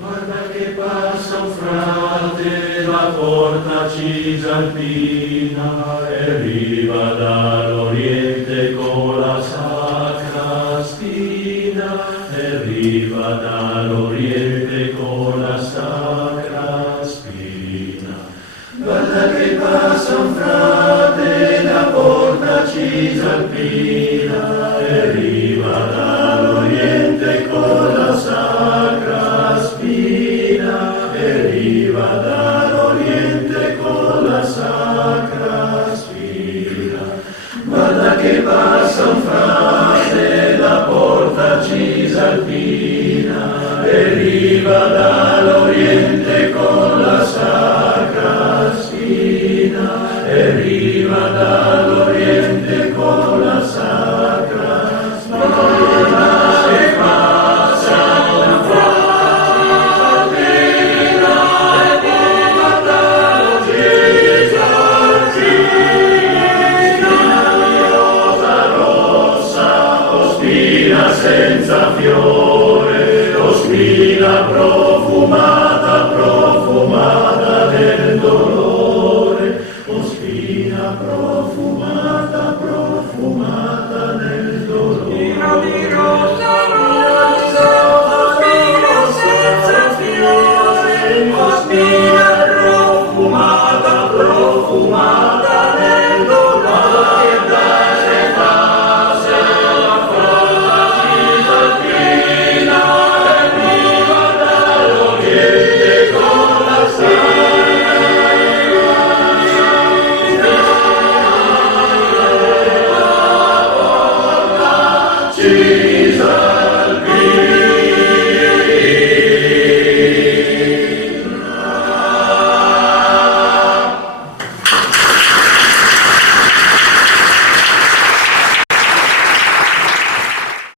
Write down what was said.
Guarda che passa un frate, la porta cisalpina, e arriva dall'Oriente con la sacra spina, e arriva dall'Oriente con la sacra spina. Guarda che passa un frate, la porta cisalpina, e arriva dall'Oriente con la sacra spina, e arriva dall'Oriente con la sacra spina. Guarda che passa un frate, la porta cisalpina, e arriva dall'Oriente con la sacra spina, e arriva dall'Oriente con la sacra spina. Che passa un frate, la porta cisalpina, rosa rossa, o spina senza fiore, o spina profumata.